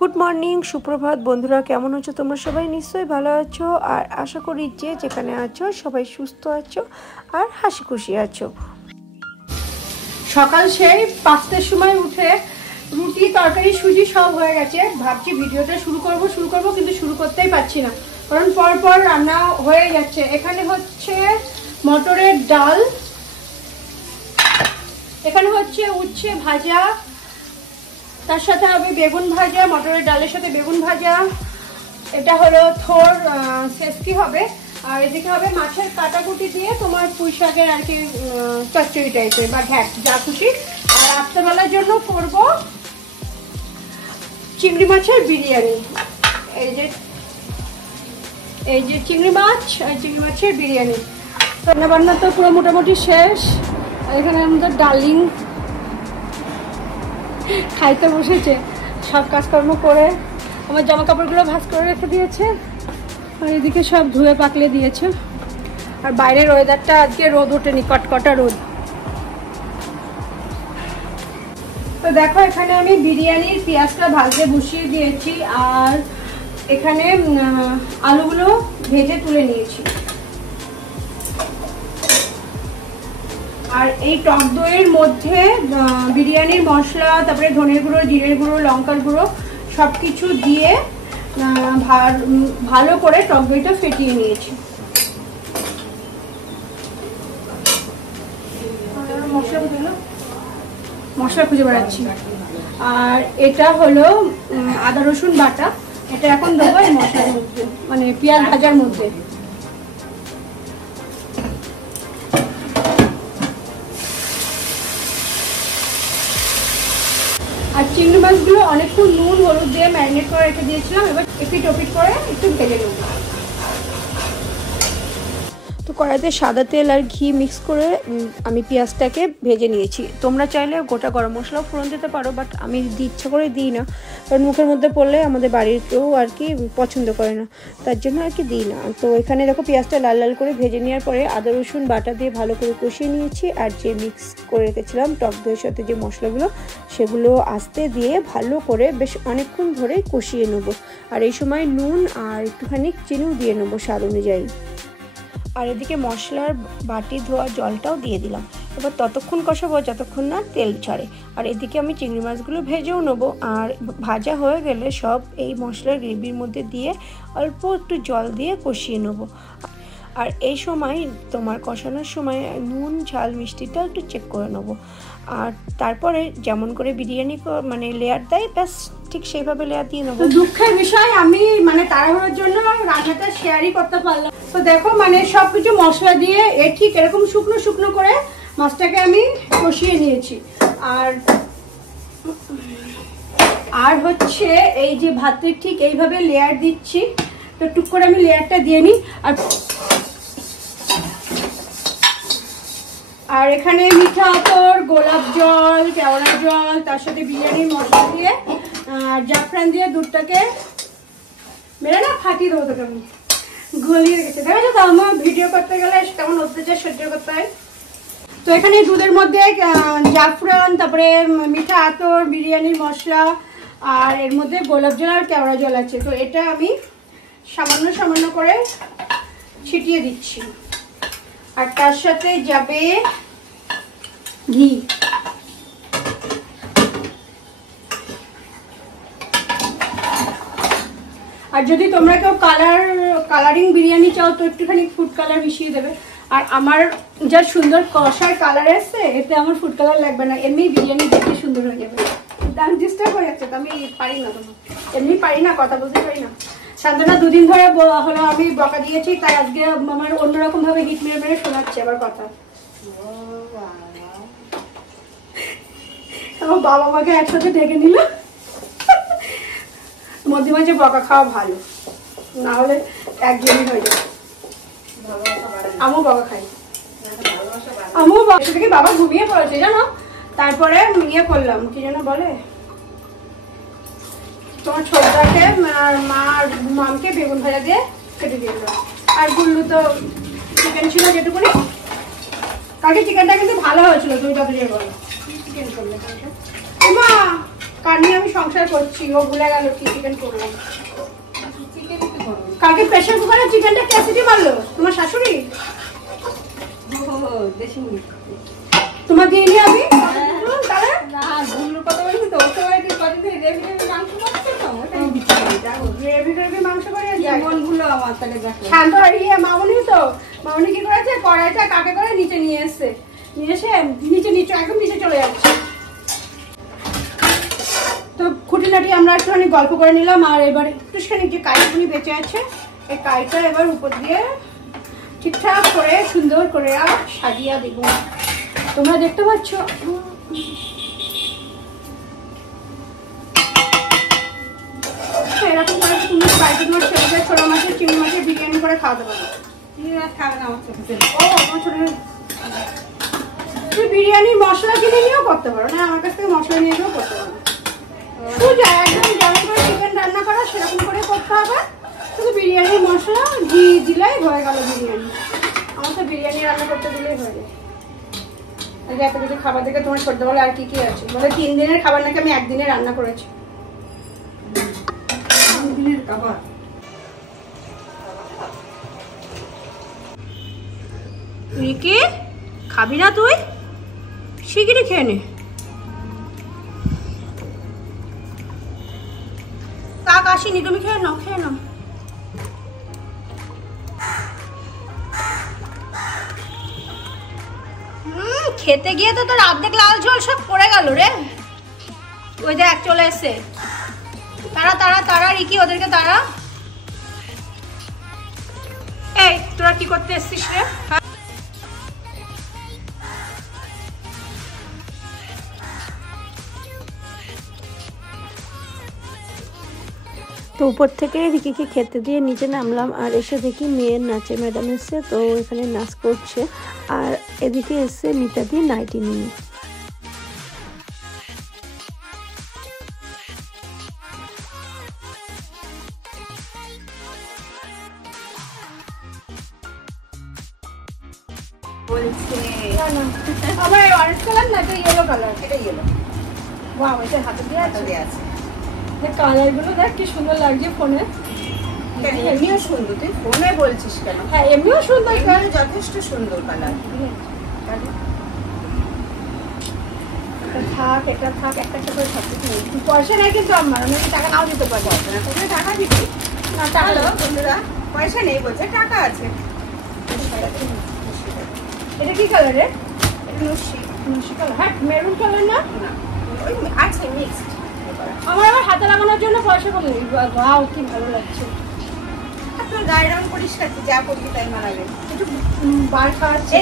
Good morning, সুপ্রভাত বন্ধুরা, কেমন আছো তোমরা? সবাই নিশ্চয়ই ভালো আছো আর আশা করি যে যেখানে আছো সবাই সুস্থ আছো আর হাসি খুশি আছো। সকাল সেই 5টার সময় উঠে রুটি তরকারি সুজি সব হয়ে গেছে। ভাবছি ভিডিওটা শুরু করব কিন্তু শুরু করতেই পারছি না, কারণ পর রান্না হয়ে যাচ্ছে। এখানে হচ্ছে মটরের ডাল, এখানে হচ্ছে উচ্ছে ভাজা, তার সাথে হবে বেগুন ভাজা, মটরের ডালের সাথে বেগুন ভাজা। এটা হলো থোর সেসকি হবে, আর এদিকে হবে মাছের কাটাকুটি দিয়ে তোমার পুঁই শাকের আর কি চচ্চড়ি টাইপের বা ঘ্যাট যা খুশি। আর রাত্রেবেলার জন্য করব চিংড়ি মাছের বিরিয়ানি। এই যে চিংড়ি মাছ আর চিংড়ি মাছের বিরিয়ানি। রান্না বান্না তো পুরো মোটামুটি শেষ। এখানে আমাদের ডার্লিং খাইতে বসেছে, সব কাজকর্ম করে আমার জামা কাপড়গুলো ভাঁজ করে রেখে দিয়েছে, আর এদিকে সব ধুয়ে পাকলে দিয়েছে। আর বাইরের ওয়েদারটা আজকে রোদ ওঠেনি, কটকটা রোদ। তো দেখো এখানে আমি বিরিয়ানির পেঁয়াজটা ভাজতে বসিয়ে দিয়েছি, আর এখানে আলুগুলো ভেজে তুলে নিয়েছি। আর এই টক দইয়ের মধ্যে বিরিয়ানির মশলা, তারপরে ধনের গুঁড়ো, জিরের গুঁড়ো, লঙ্কার গুঁড়ো সব কিছু দিয়ে ভালো করে টক দইটা ফেটিয়ে নিয়েছি। মশলা খুঁজে বেড়াচ্ছি। আর এটা হলো আদা রসুন বাটা, এটা এখন দেবো এই মশলার মধ্যে, মানে পেঁয়াজ ভাজার মধ্যে। আর চিংড়ি মাছগুলো অনেকক্ষণ নুন হলুদ দিয়ে ম্যারিনেট করে রেখে দিয়েছিলাম, এবার এপিট ওপিট করে একটু ভেজে নেব। তো কড়াইতে সাদা তেল আর ঘি মিক্স করে আমি পেঁয়াজটাকে ভেজে নিয়েছি। তোমরা চাইলে গোটা গরম মশলাও ফোড়ন দিতে পারো, বাট আমি ইচ্ছা করে দিই না, কারণ মুখের মধ্যে পড়লে আমাদের বাড়ির কেউ আর কি পছন্দ করে না, তার জন্য আর কি দিই না। তো এখানে দেখো পেঁয়াজটা লাল লাল করে ভেজে নেওয়ার পরে আদা রসুন বাটা দিয়ে ভালো করে কষিয়ে নিয়েছি। আর যে মিক্স করে রেখেছিলাম টক দইয়ের সাথে যে মশলাগুলো, সেগুলো আস্তে দিয়ে ভালো করে বেশ অনেকক্ষণ ধরে কষিয়ে নেব। আর এই সময় নুন আর একটুখানি চিনিও দিয়ে নেবো স্বাদ অনুযায়ী। আর এদিকে মশলার বাটি ধোয়া জলটাও দিয়ে দিলাম। এবার ততক্ষণ কষাবো যতক্ষণ না তেল ছাড়ে। আর এদিকে আমি চিংড়ি মাছগুলো ভেজেও নেবো। আর ভাজা হয়ে গেলে সব এই মশলার গ্রেভির মধ্যে দিয়ে অল্প একটু জল দিয়ে কষিয়ে নেবো। আর এই সময় তোমার কষানোর সময় নুন ঝাল মিষ্টিটা একটু চেক করে নেবো। আর তারপরে যেমন করে বিরিয়ানি মানে লেয়ার দেয়, ব্যাস ঠিক সেইভাবে লেয়ার দিয়ে নেবো। দুঃখের বিষয় আমি মানে তাড়াহুড়োর জন্য রান্নাটা শেয়ারই করতে পারলাম। তো দেখো মানে সবকিছু মশলা দিয়ে ঠিক এরকম শুকনো শুকনো করে মাছটাকে আমি কষিয়ে নিয়েছি। আর হচ্ছে এই যে ভাতের ঠিক এইভাবে লেয়ার দিচ্ছি, তো টুক করে আমি লেয়ারটা দিয়ে নিই। আর এখানে মিঠা আতর, গোলাপ জল, কেওড়া জল, তার সাথে বিরিয়ানির মশলা দিয়ে জাফরান দিয়ে দুধটাকে মেরে না ফাটিয়ে দেবো। তোকে আমি গলিয়ে রেখেছি, দেখো তো আমার ভিডিও করতে গেলে কেমন অত্যাচার সহ্য করতে হয়। তো এখানে দুধের মধ্যে জাফরান, তারপরে মিঠা আতর, বিরিয়ানির মশলা, আর এর মধ্যে গোলাপ জল আর কেওড়া জল আছে। তো এটা আমি সামান্য সামান্য করে ছিটিয়ে দিচ্ছি। আর তার সাথে যাবে ঘি। আর যদি তোমরা কেউ কালারিং বিরিয়ানি চাও তো একটুখানি ফুড কালার মিশিয়ে দেবে। আর আমার যা সুন্দর কষার কালার এসছে, এতে আমার ফুড কালার লাগবে না, এমনি বিরিয়ানি দেখতে সুন্দর হয়ে যাবে। দাম ডিস্টার্ব হয়ে যাচ্ছে, তো আমি পারি না, তোমার এমনি পারি না, কথা বলতে পারি না। শান্তনা দুদিন ধরে হলো আমি বকা দিয়েছি, তাই আজকে আমার অন্যরকম ভাবে হিট মেরে মেরে শোনাচ্ছে আবার কথা। আমার বাবা মাকে একসাথে ডেকে নিল। মধ্যে মাঝে বকা খাওয়া ভালো, না হলে একজনই হয়ে যাবে। আমিও বকা খাই, আমিও থেকে বাবা ঘুমিয়ে পড়েছে জানো। তারপরে ইয়ে করলাম, কি যেন বলে, তোমার ছোটটাকে মামকে বেগুন ভাজা দিয়ে কেটে দিয়ে দিলাম। আর গুল্লু তো চিকেন ছিল যেটুকুনি, কালকে চিকেনটা কিন্তু ভালো হয়েছিল, তুমি যত যে বলো। চিকেন করলে মা কার নিয়ে আমি সংসার করছি, ও ভুলে গেল কি চিকেন করলাম। কালকে প্রেসার কুকারে চিকেনটা কে সিটি মারলো? তোমার শাশুড়ি? তোমার দিয়ে নিয়ে আমি মাংস করে শান্ত ইয়ে মামনি তো, মামনি কি করেছে কড়াইটা কাকে করে নিচে নিয়ে এসছে, নিয়ে এসে নিচে একদম নিচে চলে যাচ্ছে। তো খুঁটিনাটি আমরা একটুখানি গল্প করে নিলাম। আর এবার একটুখানি যে কাইগুলি বেঁচে আছে, এই কাইটা এবার উপর দিয়ে ঠিকঠাক করে সুন্দর করে আর সাজিয়ে দেব। তোমরা দেখতে পাচ্ছ এরকম করে তুমি বাড়িতে তোমার ছেলেকে ছোট মাছের চিংড়ি মাছের বিরিয়ানি করে খাওয়াতে পারো। খাবে না আমার ছোট, ও আমার ছোট তুই বিরিয়ানি মশলা কিনে নিয়েও করতে পারো, না আমার কাছ থেকে মশলা নিয়ে গিয়েও করতে পারো। শুধু একদম যেমন করে চিকেন রান্না করা সেরকম করে করতে হবে, শুধু বিরিয়ানির মশলা ঘি দিলেই হয়ে গেল বিরিয়ানি। আমার তো বিরিয়ানি রান্না করতে দিলেই হয়ে যায়। এত কিছু খাবার দেখে তোমার ছোটবেলা আর কি কি আছে বলে 3 দিনের খাবার নাকি আমি একদিনে রান্না করেছি। রিকি খাবি না তুই? শিগগিরই খেয়ে নে। কাক আসিনি, তুমি খেয়ে নাও, খেয়ে নাও। খেতে গিয়ে তো তোর অর্ধেক লাল ঝোল সব পড়ে গেল রে। ওই দেখ চলে এসছে। তারা তারা তারা রিকি, ওদেরকে তারা। এই তোরা কি করতে এসছিস রে? তো উপর থেকে রিকিকে খেতে দিয়ে নিচে নামলাম, আর এসে দেখি মেয়ের নাচে ম্যাডাম এসছে, তো এখানে নাচ করছে। আর এদিকে এসছে মিতাদি নাইটি নিয়ে। আমার অরেঞ্জ কালার না, এটা ইয়েলো কালার। এটা ইয়েলো। ওয়াও, এটা হাতে দিয়ে আছে। কালার গুলো দেখ কি সুন্দর লাগছে ফোনে। এমনিও সুন্দর, তুই ফোনে বলছিস কেন? হ্যাঁ এমনিও সুন্দর, যথেষ্ট সুন্দর কালার। থাক এটা থাক, একটা একটা করে সব কিছু নেই। পয়সা নেই কিন্তু আমার, আমি টাকা নাও দিতে পারবো। তোকে টাকা দিচ্ছি না টাকা বন্ধুরা, পয়সা নেই বলছে, টাকা আছে। এটা কি কালারের? এটা নস্যি কালার। হ্যাঁ মেরুন কালার না? ওই আছে মিক্সড। আমার আবার হাতে লাগানোর জন্য পয়সা কম নেই। ওয়াও কি ভালো লাগছে। তোর গায়ের রং পরিষ্কার, যা করবি তাই মানাবে। একটু বার খাওয়াচ্ছে,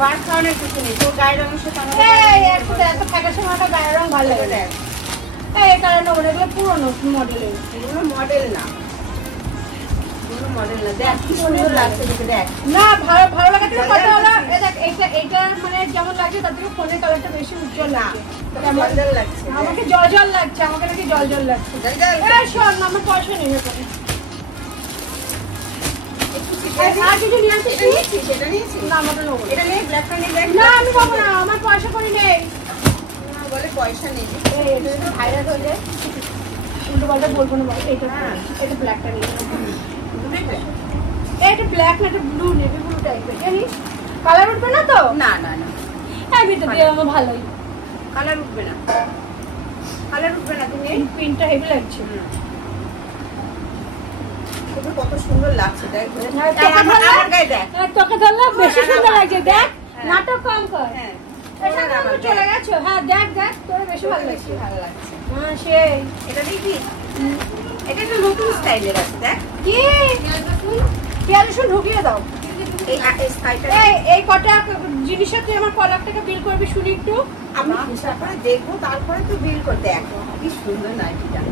বার খাওয়ানোর কিছু নেই, তোর গায়ের রঙের সাথে আমার এত ফ্যাকাশে মাথা গায়ের রং ভালো লাগে। এই কালার নেবো না, এগুলো পুরোনো মডেলের। এগুলো মডেল না, মডেল না। দেখ কি সুন্দর লাগছে তোকে, দেখ না ভালো ভালো লাগাতে কথা হলো। দেখ এইটা মানে যেমন লাগছে তার থেকে ফোনের কালারটা বেশি উজ্জ্বল লাগছে। কেমন লাগছে? আমাকে জল জল লাগছে, আমাকে নাকি জল জল লাগছে। এই শোন, আমার পয়সা নেই এখানে। আর কিছু নিয়ে আসিস? সেটা নিয়েছি না আমাকে নেবো। এটা নেই, ব্ল্যাকটা নেই। না আমি পাবো না, আমার পয়সা করি নেই। বলে পয়সা নেই। এটা ভাইরাস হয়ে যায়, উল্টো পাল্টা বলবো না। এটা ব্ল্যাকটা নিয়ে, এটা ব্ল্যাক না, এটা ব্লু, নেভি ব্লু টাইপের। জানিস কালার উঠবে না তো? না না না, হ্যাঁ ভিতর দিয়ে আমার ভালোই। কালার উঠবে না, কালার উঠবে না। তুমি প্রিন্টটা হেভি লাগছে। তোকে কত সুন্দর লাগছে, দেখ আমার গায়ে দেখ। তোকে ধরলাম বেশি সুন্দর লাগছে, দেখ নাটক কম কর। হ্যাঁ চলে গেছো। হ্যাঁ দেখ দেখ, তোর বেশি ভালো লাগছে। ভালো লাগছে। হ্যাঁ সেই এটা দেখি, এটা একটা নতুন স্টাইলের আছে। দেখ কি পেঁয়াজ রসুন ঢুকিয়ে দাও। এই স্টাইলটা এই কটা জিনিসের তুই আমার কলার থেকে বিল করবি শুনি একটু। আমি হিসাব করে দেখবো, তারপরে তো বিল করতে। দেখো কি সুন্দর নাইটিটা।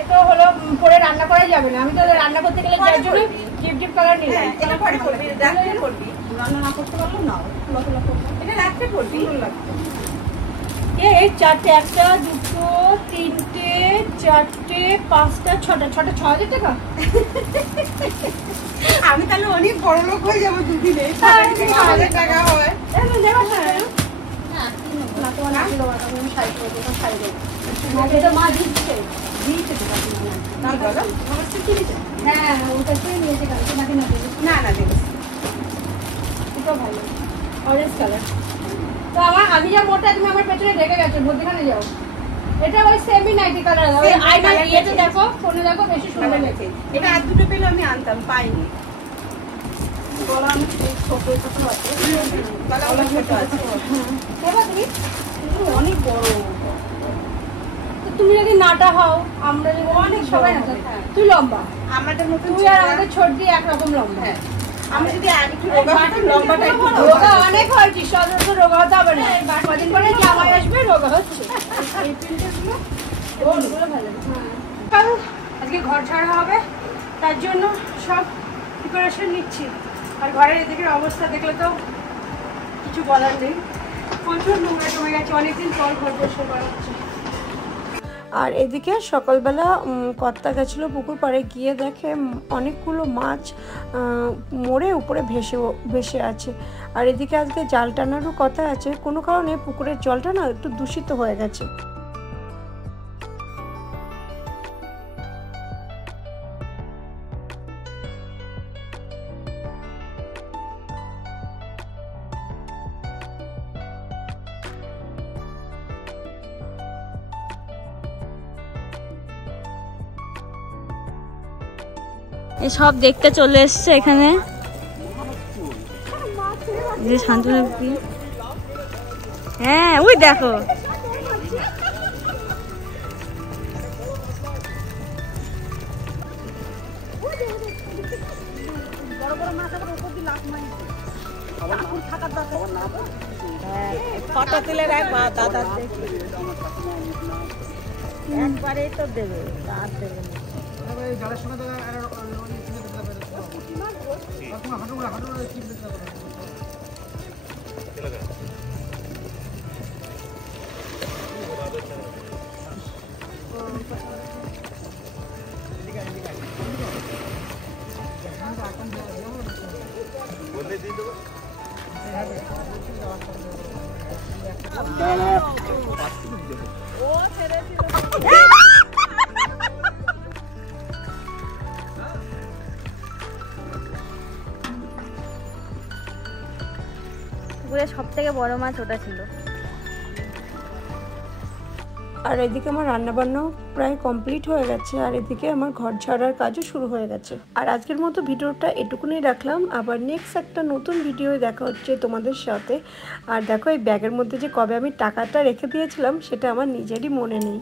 এটা হলো পরে রান্না করা যাবে না, আমি তো রান্না করতে গেলে যার জন্য ডিপ ডিপ কালার নিলাম। এটা পরে করবি, রাত্রে করবি। রান্না না করতে পারলো না, এটা রাত্রে করবি। এই চারটে, একটা দুটো তিনটে চারটে পাঁচটা ছটা, 6,000 টাকা। আমি তাহলে অনেক বড় লোক হয়ে যাবো দুদিনে। 6,000 টাকা হয়। না তোমার নাকি দেবো না, তুমি শাড়ি করে দেবো, শাড়ি দেবো। এটা মা দিচ্ছে তো কাকিমা। হ্যাঁ ওর কাছ থেকে নিয়েছে কালকে, নাকি না দেবে না না দেখছি এটাও ভালো, অরেঞ্জ কালার। তো আমি যা মোটা, তুমি আমার পেছনে ঢেকে গেছো, মধ্যখানে যাও। এটা ওই সেমি নাইটি কালার, ওই আইনা ইয়েতে দেখো, ফোনে দেখো, বেশি সুন্দর লাগছে। এটা আর দুটো পেলে আমি আনতাম, পাইনি। গলা অনেক ছোট ছোট আছে, গলা অনেক ছোট আছে। এবার তুমি অনেক বড়। তো তুমি যদি নাটা হও, আমরা যদি অনেক সবাই নাটা, তুই লম্বা, আমাদের মতন তুই আর আমাদের ছোটদি একরকম লম্বা। হ্যাঁ, আমি যদি আর একটু রোগা হতাম, লম্বাটা একটু রোগা অনেক হয়েছি, সদস্য রোগা হতে হবে না। কদিন পরে জামাই আসবে, রোগা হচ্ছে। এই প্রিন্টারগুলো ওগুলো ভালো। কারণ আজকে ঘর ছাড়া হবে, তার জন্য সব প্রিপারেশন নিচ্ছি। আর ঘরের এদিকে অবস্থা দেখলে তো কিছু বলার নেই, প্রচুর নোংরা জমে গেছে, অনেকদিন পর ঘর পরিষ্কার করা হচ্ছে। আর এদিকে সকালবেলা কর্তা গেছিলো পুকুর পাড়ে, গিয়ে দেখে অনেকগুলো মাছ মরে উপরে ভেসে আছে। আর এদিকে আজকে জাল টানারও কথা আছে, কোনো কারণে পুকুরের জলটা না একটু দূষিত হয়ে গেছে। সব দেখতে চলে এসছে এখানে, যে শান্তনু। হ্যাঁ ওই দেখো, ফটো তুলে রাখবা দাদা, একবারেই তো দেবে, আর দেবে না। পুকুরের সব থেকে বড় মাছ ওটা ছিল। আর এদিকে আমার রান্নাবান্নাও প্রায় কমপ্লিট হয়ে গেছে, আর এদিকে আমার ঘর ঝাড়ার কাজও শুরু হয়ে গেছে। আর আজকের মতো ভিডিওটা এটুকুনি রাখলাম, আবার নেক্সট একটা নতুন ভিডিও দেখা হচ্ছে তোমাদের সাথে। আর দেখো এই ব্যাগের মধ্যে যে কবে আমি টাকাটা রেখে দিয়েছিলাম সেটা আমার নিজেরই মনে নেই।